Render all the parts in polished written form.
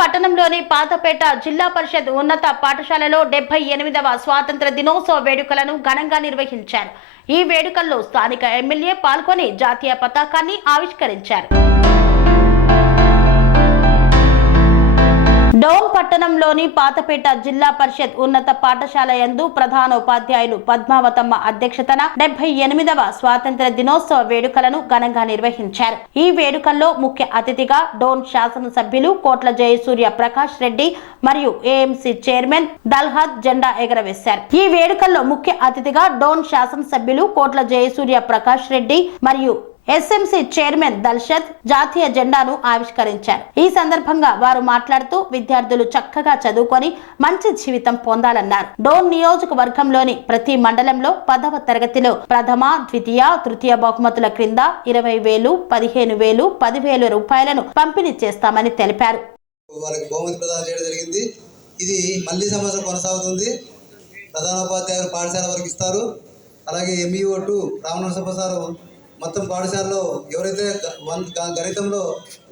పట్టణంలోని పాతపేట జిల్లా పరిషత్ ఉన్నత పాఠశాలలో 78వ స్వాతంత్ర దినోత్సవ వేడుకలను ఘనంగా నిర్వహించారు. ఈ వేడుకల్లో స్థానిక ఎమ్మెల్యే పాల్గొని జాతీయ పతాకాన్ని ఆవిష్కరించారు. డోన్ పట్టణంలోని పాతపేట జిల్లా పరిషత్ ఉన్నత పాఠశాల యందు ప్రధానోపాధ్యాయులు పద్మావతమ్మ అధ్యక్షతన 78వ స్వాతంత్ర దినోత్సవ వేడుకలను ఘనంగా నిర్వహించారు. ఈ వేడుకల్లో ముఖ్య అతిథిగా డోన్ శాసనసభ్యులు కోట్ల జయసూర్య ప్రకాష్ రెడ్డి మరియు ఏఎంసీ చైర్మన్ దల్హద్ జెండా ఎగరవేశారు. ఈ వేడుకల్లో ముఖ్య అతిథిగా డోన్ శాసనసభ్యులు కోట్ల జయసూర్య ప్రకాష్ రెడ్డి మరియు ఎస్ఎంసీ చైర్మన్ దల్షద్ జాతీయ జెండాను ఆవిష్కరించారు. ఈ సందర్భంగా వారు మాట్లాడుతూ విద్యార్థులు చక్కగా చదువుకొని మంచి జీవితం పొందాలన్నారు. డోన్ నియోజకవర్గంలోని ప్రతి మండలంలో 10వ తరగతిలో ప్రథమ, ద్వితీయ, తృతీయ బహుమతుల క్రింద 20,000, 15,000, 10,000 రూపాయలను పంపిణీ చేస్తామని తెలిపారు. వాళ్ళకి బహుమతి ప్రదానం చేయడం జరిగింది. ఇది మళ్ళీ సంవత్సరం కొనసాగుతుంది. ప్రధానోపాధ్యాయులు పాఠశాల వరకు ఇస్తారు. అలాగే ఎంఈఓ2 రామనరసింహ సారు మొత్తం పాఠశాలలో ఎవరైతే గణితంలో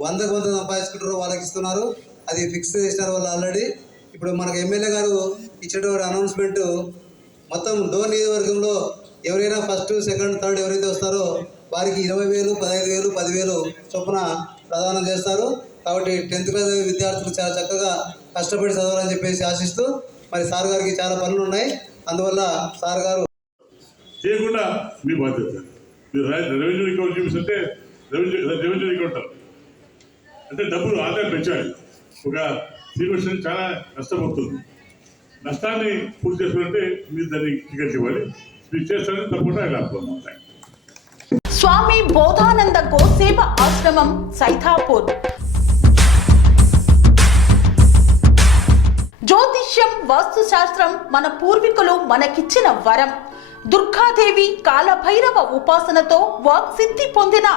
100కు 100 సంపాదించుకుంటారో వాళ్ళకి ఇస్తున్నారు. అది ఫిక్స్ చేసినారు వాళ్ళు ఆల్రెడీ. ఇప్పుడు మనకు ఎమ్మెల్యే గారు ఇచ్చినటువంటి అనౌన్స్మెంట్ మొత్తం డోన్ నియోజకవర్గంలో ఎవరైనా ఫస్ట్, సెకండ్, థర్డ్ ఎవరైతే వస్తారో వారికి 20,000, 15,000, 10,000 చొప్పున ప్రదానం చేస్తారు. కాబట్టి 10th క్లాస్ విద్యార్థులు చాలా చక్కగా కష్టపడి చదవాలని చెప్పేసి ఆశిస్తూ మరి సార్ గారికి చాలా పనులు ఉన్నాయి. అందువల్ల సార్ గారు చేయకుండా మీ బాధ్యత. రెవెన్యూ రికవరీ చూపిస్తుంటే రెవెన్యూ రికవర్ అంటే డబ్బులు ఆదాయం పెంచాలి. ఒక సీనియర్ చాలా నష్టపోతుంది. నష్టాన్ని పూర్తి చేసుకుంటే మీరు దాన్ని టికెట్ ఇవ్వాలి. మీరు చేస్తారని తప్పకుండా లాభం. స్వామి బోధానంద గోసేవ ఆశ్రమం సైథాపూర్. జ్యోతిష్యం, వాస్తుశాస్త్రం మన పూర్వీకులు మనకిచ్చిన వరం. దుర్గాదేవి, కాలభైరవ ఉపాసనతో వాక్సిద్ధి పొందిన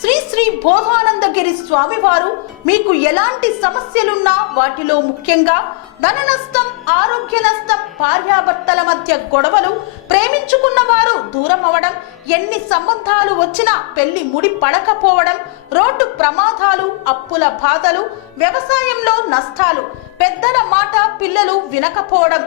శ్రీ శ్రీ బోధానందగిరి స్వామివారు మీకు ఎలాంటి సమస్యలున్నా, వాటిలో ముఖ్యంగా ధన నష్టం, ఆరోగ్య నష్టం, భార్యాభర్తల మధ్య గొడవలు, ప్రేమించుకున్న వారు దూరం అవడం, ఎన్ని సంబంధాలు వచ్చినా పెళ్లి ముడి పడకపోవడం, రోడ్డు ప్రమాదాలు, అప్పుల బాధలు, వ్యవసాయంలో నష్టాలు, పెద్దల మాట పిల్లలు వినకపోవడం,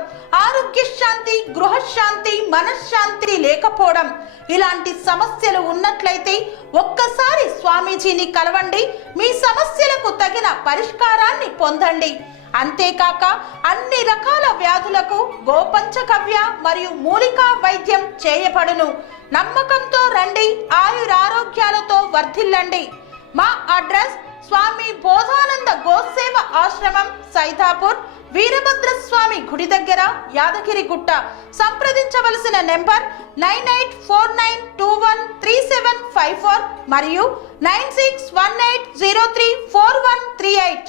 ఆరోగ్య శాంతి, గృహశాంతి, మనశ్శాంతి లేకపోవడం, ఇలాంటి సమస్యలు ఉన్నట్లయితే ఒక్కసారి స్వామీజీని కలవండి. మీ సమస్యలకు తగిన పరిష్కారాన్ని పొందండి. అంతేకాక అన్ని రకాల వ్యాధులకు గోపంచకవ్య మరియు మూలికా వైద్యం చేయబడును. నమ్మకంతో రండి, ఆయురారోగ్యాలతో వర్ధిల్లండి. మా అడ్రస్ స్వామి బోధానంద గోసేవ ఆశ్రమం, సైథాపూర్, వీరభద్రస్వామి గుడి దగ్గర, యాదగిరిగుట్ట. సంప్రదించవలసిన నెంబర్ 9849213754 మరియు 9618034138.